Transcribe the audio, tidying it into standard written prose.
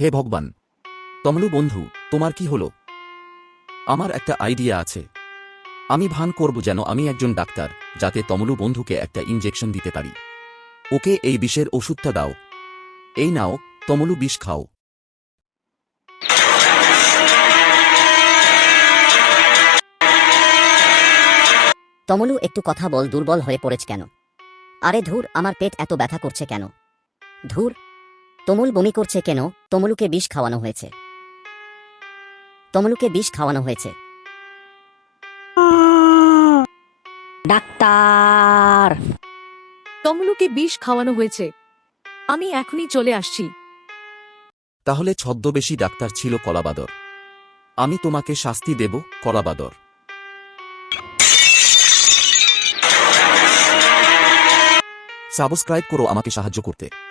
হে ভগবান, তমলু বন্ধু, তোমার কি হলো? আমার একটা আইডিয়া আছে। আমি ভান করব যেন আমি একজন ডাক্তার, যাতে তমলু বন্ধুকে একটা ইনজেকশন দিতে পারি। ওকে এই বিষের ওষুধটা দাও। এই নাও, তমলু, বিষ খাও। তমলু, একটু কথা বল, দুর্বল হয়ে পড়েছ কেন? আরে ধুর, আমার পেট এত ব্যথা করছে কেন? ধুর, তমুল বমি করছে কেন? তমলুকে বিষ খাওয়ানো হয়েছে। তমলুকে বিষ খাওয়ানো হয়েছে। ডাক্তার! তমলুকে বিষ খাওয়ানো হয়েছে। আমি এখনই চলে আসছি। তাহলে ছদ্মবেশী ডাক্তার ছিল কলাবাদর। আমি তোমাকে শাস্তি দেব, কলাবাদর। সাবস্ক্রাইব করো আমাকে সাহায্য করতে।